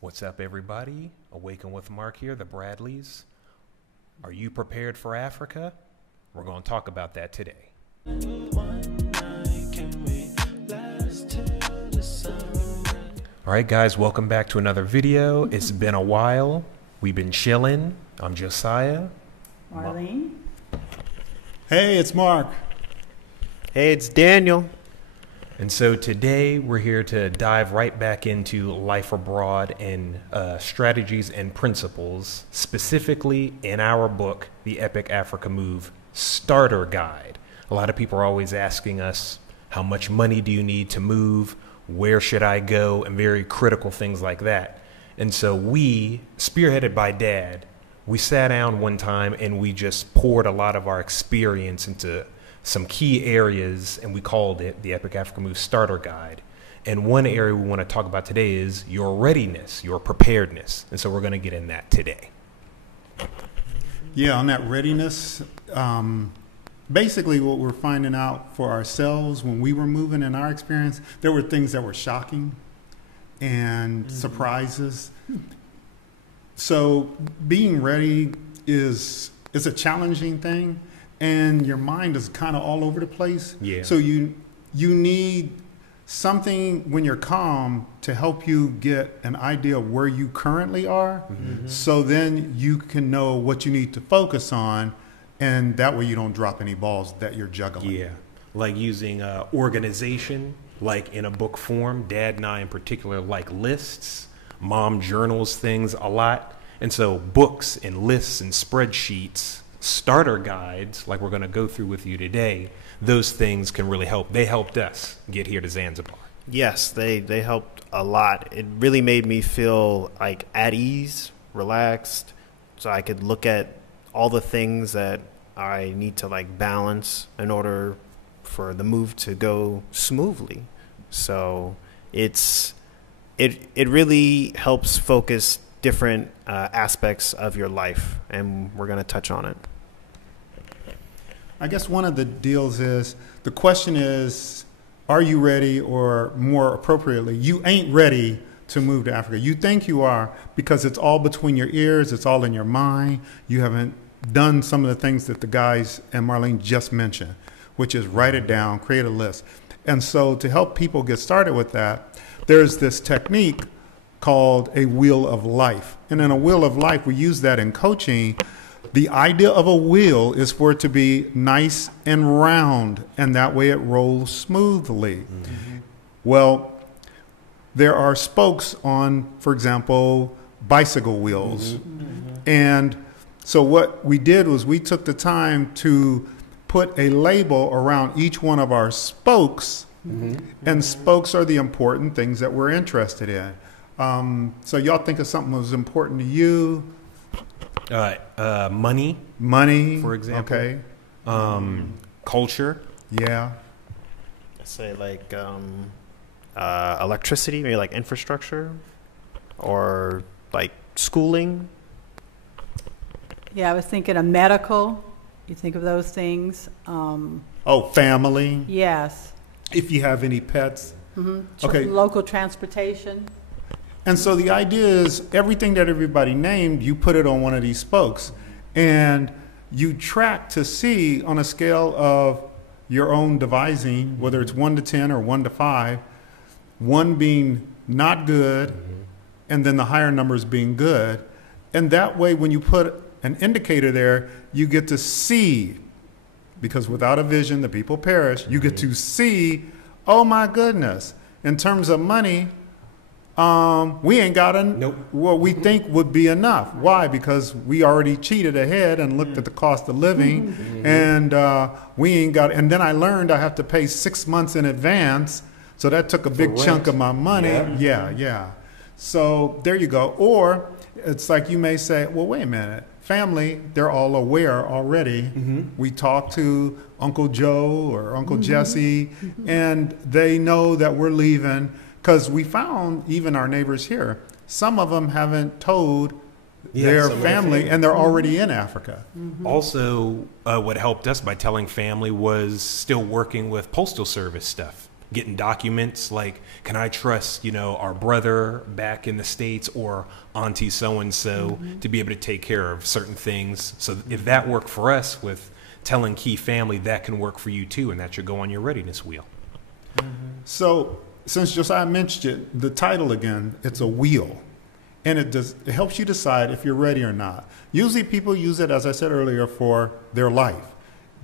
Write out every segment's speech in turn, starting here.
What's up, everybody? Awaken with Mark here, the Bradleys. Are you prepared for Africa? We're going to talk about that today. All right, guys, welcome back to another video. It's been a while. We've been chilling. I'm Josiah. Marlene. Hey, it's Mark. Hey, it's Daniel. And so today we're here to dive right back into life abroad and strategies and principles, specifically in our book, The Epic Africa Move Starter Guide. A lot of people are always asking us, how much money do you need to move? Where should I go? And very critical things like that. And so we, spearheaded by Dad, we sat down one time and we just poured a lot of our experience into some key areas, and we called it the Epic Africa Move Starter Guide. And one area we want to talk about today is your readiness, your preparedness. And so we're going to get in that today. Yeah, on that readiness, basically what we're finding out for ourselves when we were moving in our experience, there were things that were shocking and surprises. So being ready is a challenging thing. And your mind is kind of all over the place. Yeah. So you need something when you're calm to help you get an idea of where you currently are. Mm-hmm. So then you can know what you need to focus on, and that way you don't drop any balls that you're juggling. Yeah, like using organization, like in a book form. Dad and I in particular like lists. Mom journals things a lot. And so books and lists and spreadsheets, starter guides, like we're going to go through with you today, those things can really help. They helped us get here to Zanzibar. Yes, they helped a lot. It really made me feel like at ease, relaxed, so I could look at all the things that I need to like balance in order for the move to go smoothly. So it really helps focus different aspects of your life, and we're going to touch on it. I guess one of the deals is, the question is, are you ready, or more appropriately, you ain't ready to move to Africa. You think you are because it's all between your ears, it's all in your mind. You haven't done some of the things that the guys and Marlene just mentioned, which is write it down, create a list. And so to help people get started with that, there's this technique called a wheel of life. And in a wheel of life, we use that in coaching. The idea of a wheel is for it to be nice and round, and that way it rolls smoothly. Mm-hmm. Well, there are spokes on, for example, bicycle wheels. Mm-hmm. And so what we did was we took the time to put a label around each one of our spokes, and spokes are the important things that we're interested in. So y'all think of something that was important to you? Money, for example. Okay. Culture. Yeah. Let's say like electricity, maybe like infrastructure, or like schooling. Yeah, I was thinking of medical. You think of those things. Family. Yes. If you have any pets. Mm-hmm. Okay. Local transportation. And so the idea is everything that everybody named, you put it on one of these spokes, and you track to see on a scale of your own devising, whether it's 1 to 10 or 1 to 5, 1 being not good, and then the higher numbers being good. And that way, when you put an indicator there, you get to see, because without a vision, the people perish. You get to see, oh my goodness, in terms of money, we ain't got what we think would be enough. Why? Because we already cheated ahead and looked at the cost of living, and we ain't got. And then I learned I have to pay 6 months in advance, so that took a big chunk of my money. Yeah. So there you go. Or it's like you may say, well, wait a minute. Family, they're all aware already. We talk to Uncle Joe or Uncle Jesse, and they know that we're leaving. Because we found, even our neighbors here, some of them haven't told their family, and they're already in Africa. Also, what helped us by telling family was still working with postal service stuff. getting documents like, can I trust, our brother back in the States or auntie so-and-so to be able to take care of certain things. So if that worked for us with telling key family, that can work for you too, and that should go on your readiness wheel. So since Josiah mentioned it, the title again, it's a wheel. And it helps you decide if you're ready or not. Usually people use it, as I said earlier, for their life.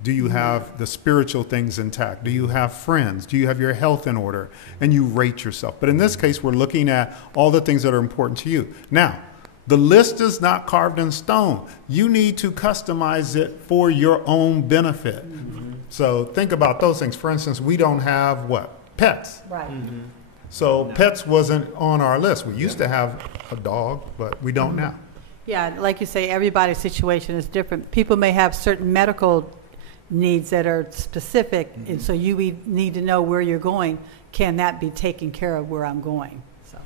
Do you have the spiritual things intact? Do you have friends? Do you have your health in order? And you rate yourself. But in this case, we're looking at all the things that are important to you. Now, the list is not carved in stone. You need to customize it for your own benefit. So think about those things. For instance, we don't have pets. Right. So pets wasn't on our list. We used to have a dog, but we don't now. Yeah, like you say, everybody's situation is different. People may have certain medical needs that are specific, and so you need to know where you're going. Can that be taken care of where I'm going? So.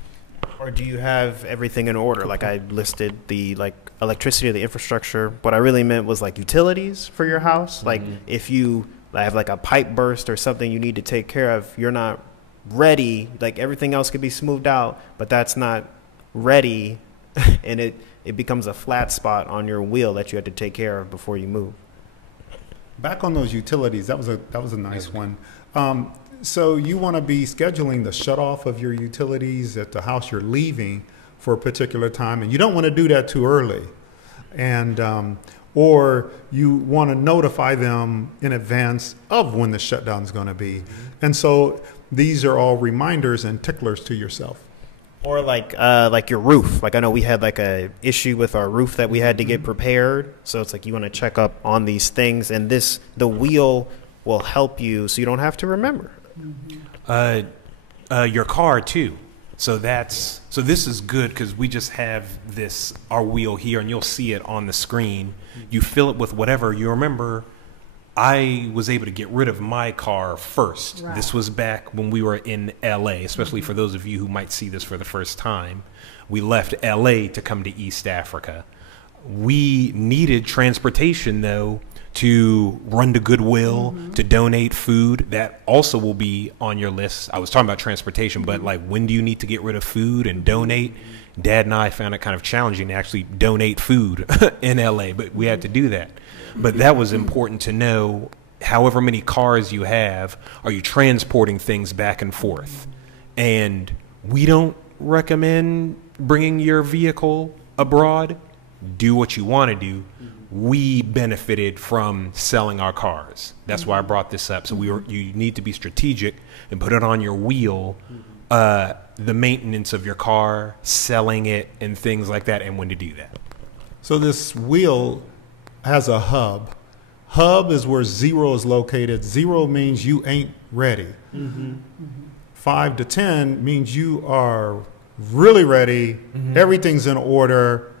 Or do you have everything in order? Like I listed the electricity or the infrastructure. What I really meant was utilities for your house. Like if you have a pipe burst or something you need to take care of, you're not ready. Everything else could be smoothed out, but that's not ready, and it becomes a flat spot on your wheel that you had to take care of before you move. Back on those utilities, that was a nice one. So you want to be scheduling the shut off of your utilities at the house you're leaving for a particular time, and you don't want to do that too early. And or you want to notify them in advance of when the shutdown is going to be. And so these are all reminders and ticklers to yourself. Or your roof. I know we had a issue with our roof that we had to get prepared. So it's you want to check up on these things, and the wheel will help you so you don't have to remember. Your car too. So this is good because we just have our wheel here, and you'll see it on the screen. You fill it with whatever you remember. I was able to get rid of my car first. Right. This was back when we were in LA, especially for those of you who might see this for the first time. We left LA to come to East Africa. We needed transportation, though, to run to Goodwill, to donate food. That also will be on your list. I was talking about transportation, but when do you need to get rid of food and donate? Dad and I found it kind of challenging to actually donate food in LA, but we had to do that. But that was important to know. However many cars you have, are you transporting things back and forth? And we don't recommend bringing your vehicle abroad. Do what you want to do. We benefited from selling our cars. That's why I brought this up. So you need to be strategic and put it on your wheel, the maintenance of your car, selling it, and things like that, and when to do that. So this wheel has a hub. Hub is where 0 is located. 0 means you ain't ready. 5 to 10 means you are really ready. Everything's in order.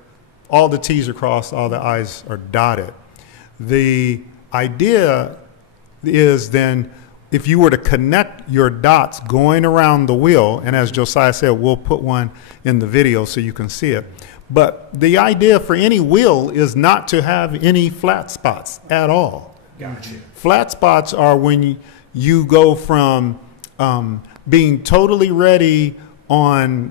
All the T's are crossed, all the I's are dotted. The idea is then if you were to connect your dots going around the wheel, and as Josiah said, we'll put one in the video so you can see it. But the idea for any wheel is not to have any flat spots at all. Gotcha. Flat spots are when you go from being totally ready on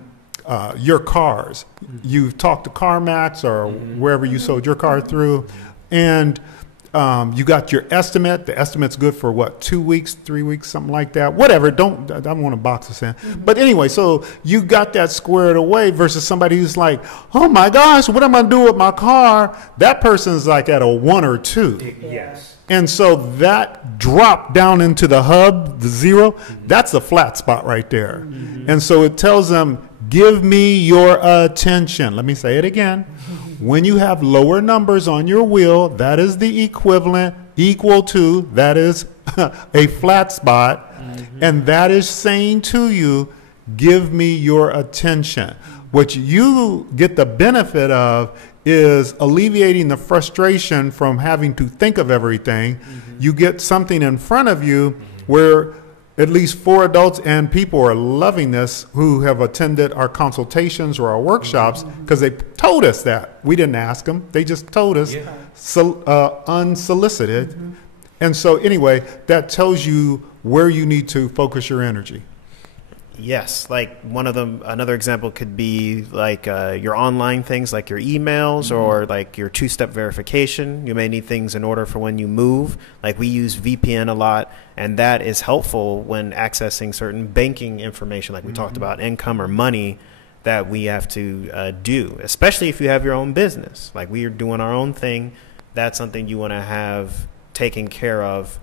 your cars. You've talked to CarMax or wherever you sold your car through, and you got your estimate. The estimate's good for what, 2 weeks, 3 weeks, something like that. Whatever. I don't want to box us in. But anyway, so you got that squared away versus somebody who's like, oh my gosh, what am I going to do with my car? That person's at a 1 or 2. Yes. And so that drop down into the hub, the 0, that's a flat spot right there. And so it tells them, give me your attention. Let me say it again. When you have lower numbers on your wheel, that is the equivalent, equal to, that is a flat spot. And that is saying to you, give me your attention. What you get the benefit of is alleviating the frustration from having to think of everything. You get something in front of you where at least 4 adults and people are loving this who have attended our consultations or our workshops because they told us that. We didn't ask them. They just told us unsolicited. And so anyway, that tells you where you need to focus your energy. Yes, like another example could be like your online things, like your emails or like your two-step verification. You may need things in order for when you move. Like we use VPN a lot, and that is helpful when accessing certain banking information, like we talked about income or money that we have to do, especially if you have your own business. Like we are doing our own thing. That's something you want to have taken care of.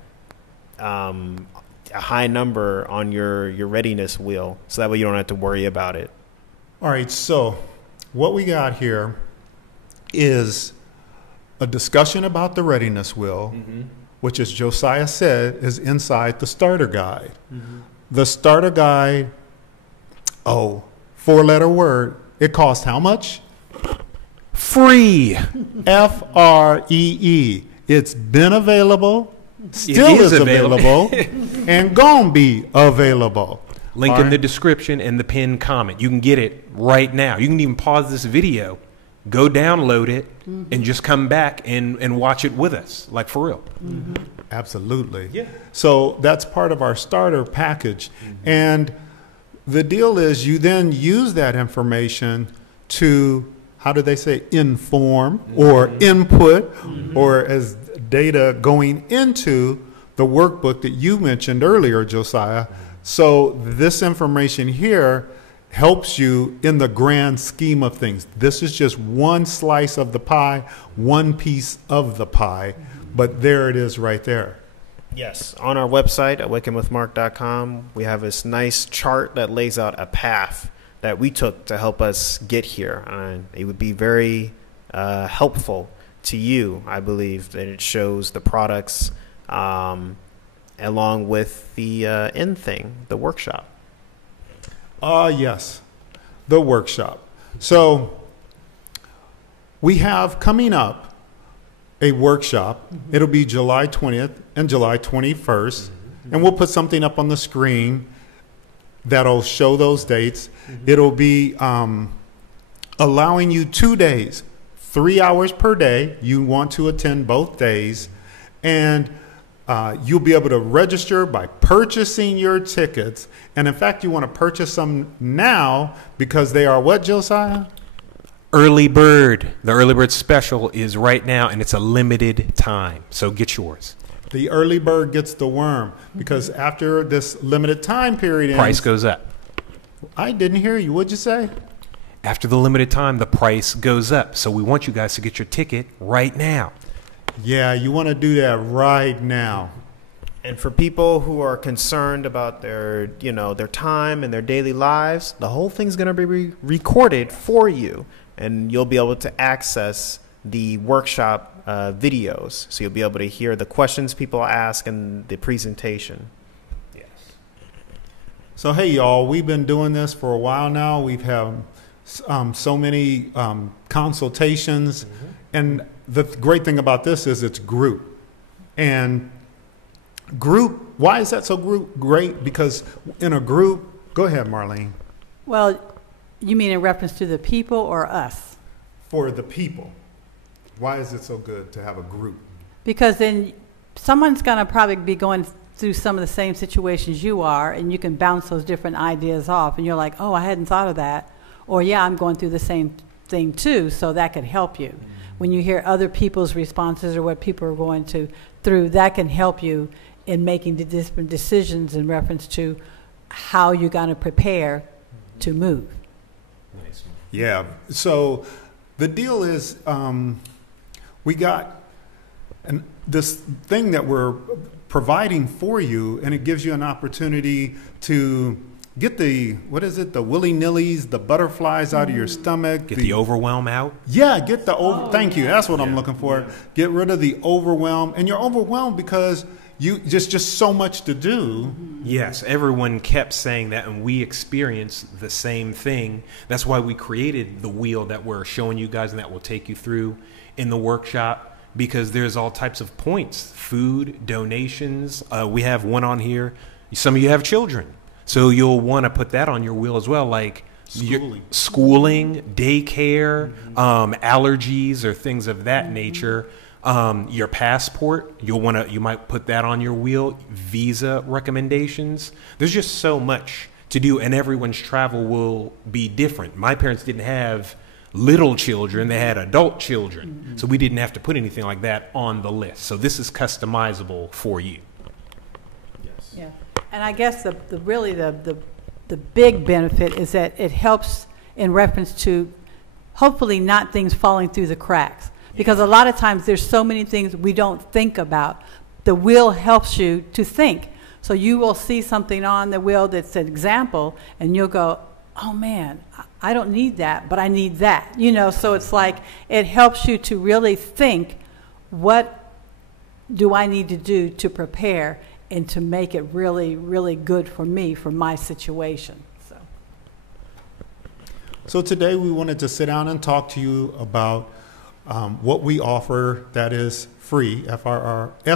A high number on your readiness wheel, so that way you don't have to worry about it. All right, so what we got here is a discussion about the readiness wheel, which, as Josiah said, is inside the starter guide. The starter guide, 4-letter word, it costs how much? Free. Free. It's been available. Still is available and gonna be available. Link in the description and the pinned comment. You can get it right now. You can even pause this video, go download it, and just come back and watch it with us, like for real. Absolutely. Yeah. So that's part of our starter package. And the deal is you then use that information to, how do they say, inform or input or as data going into the workbook that you mentioned earlier, Josiah. So this information here helps you in the grand scheme of things. This is just one slice of the pie, one piece of the pie, but there it is right there. Yes, on our website at wickedwithmark.com, we have this nice chart that lays out a path that we took to help us get here. And it would be very helpful to you, I believe, that it shows the products along with the end thing, the workshop. Yes, the workshop. So we have coming up a workshop. It'll be July 20th and July 21st. And we'll put something up on the screen that'll show those dates. It'll be allowing you 2 days, 3 hours per day. You want to attend both days. And you'll be able to register by purchasing your tickets. And in fact, you want to purchase some now because they are what, Josiah? Early bird. The early bird special is right now, and it's a limited time. So get yours. The early bird gets the worm because after this limited time period ends, Price goes up. I didn't hear you. What'd you say? After the limited time, the price goes up. So we want you guys to get your ticket right now. Yeah, you want to do that right now. And for people who are concerned about their time and their daily lives, the whole thing's going to be recorded for you, and you'll be able to access the workshop videos. So you'll be able to hear the questions people ask and the presentation. Yes. So, hey, y'all, we've been doing this for a while now. We've had so many consultations. And the great thing about this is it's group. And group, why is that so great? Because in a group, go ahead, Marlene. Well, you mean in reference to the people or us? For the people. Why is it so good to have a group? Because then someone's going to probably be going through some of the same situations you are, and you can bounce those different ideas off. And you're like, oh, I hadn't thought of that. Or, yeah, I'm going through the same thing too, so that could help you. When you hear other people's responses or what people are going through, that can help you in making the different decisions in reference to how you're going to prepare to move. Nice. Yeah. So the deal is we got this thing that we're providing for you, and it gives you an opportunity to get the willy-nillys, the butterflies out of your stomach. Get the overwhelm out. Yeah, get the thank you. That's what I'm looking for. Yeah. Get rid of the overwhelm. And you're overwhelmed because you just so much to do. Yes, everyone kept saying that, and we experienced the same thing. That's why we created the wheel that we're showing you guys and that will take you through in the workshop, because there's all types of points, food, donations. We have one on here. Some of you have children, so you'll want to put that on your wheel as well, like schooling, daycare, allergies, or things of that nature. Your passport, you might put that on your wheel. Visa recommendations. There's just so much to do, and everyone's travel will be different. My parents didn't have little children, they had adult children. So we didn't have to put anything like that on the list. So this is customizable for you. Yes. Yeah, and I guess the big benefit is that it helps in reference to hopefully not things falling through the cracks. Because a lot of times there's so many things we don't think about. The wheel helps you to think. So you will see something on the wheel that's an example, and you'll go, oh man, I don't need that, but I need that. You know, so it's like it helps you to really think, what do I need to do to prepare and to make it really, really good for me, for my situation. So today we wanted to sit down and talk to you about what we offer that is free, F-R-E-E,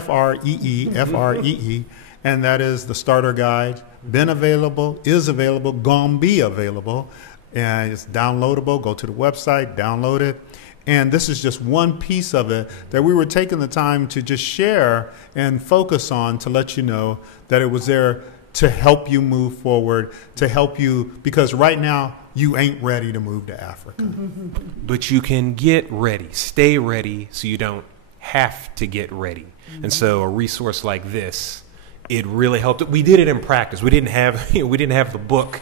and that is the starter guide. Been available, is available, gonna be available, and it's downloadable. Go to the website, download it. And this is just one piece of it that we were taking the time to just share and focus on to let you know that it was there to help you move forward, to help you, because right now you ain't ready to move to Africa. But you can get ready, stay ready, so you don't have to get ready. And so a resource like this, it really helped. We did it in practice. We didn't have the book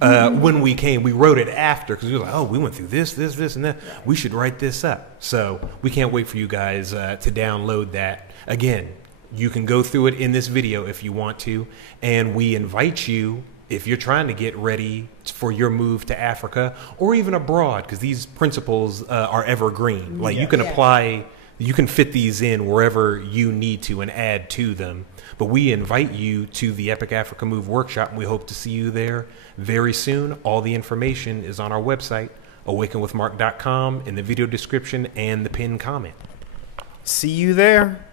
when we came. We wrote it after because we were like, oh, we went through this, and that. We should write this up. So we can't wait for you guys to download that. Again, you can go through it in this video if you want to, and we invite you, if you're trying to get ready for your move to Africa or even abroad, because these principles are evergreen. Like you can apply, you can fit these in wherever you need to and add to them. But we invite you to the Epic Africa Move Workshop, and we hope to see you there very soon. All the information is on our website, awakenwithmark.com, in the video description and the pinned comment. See you there.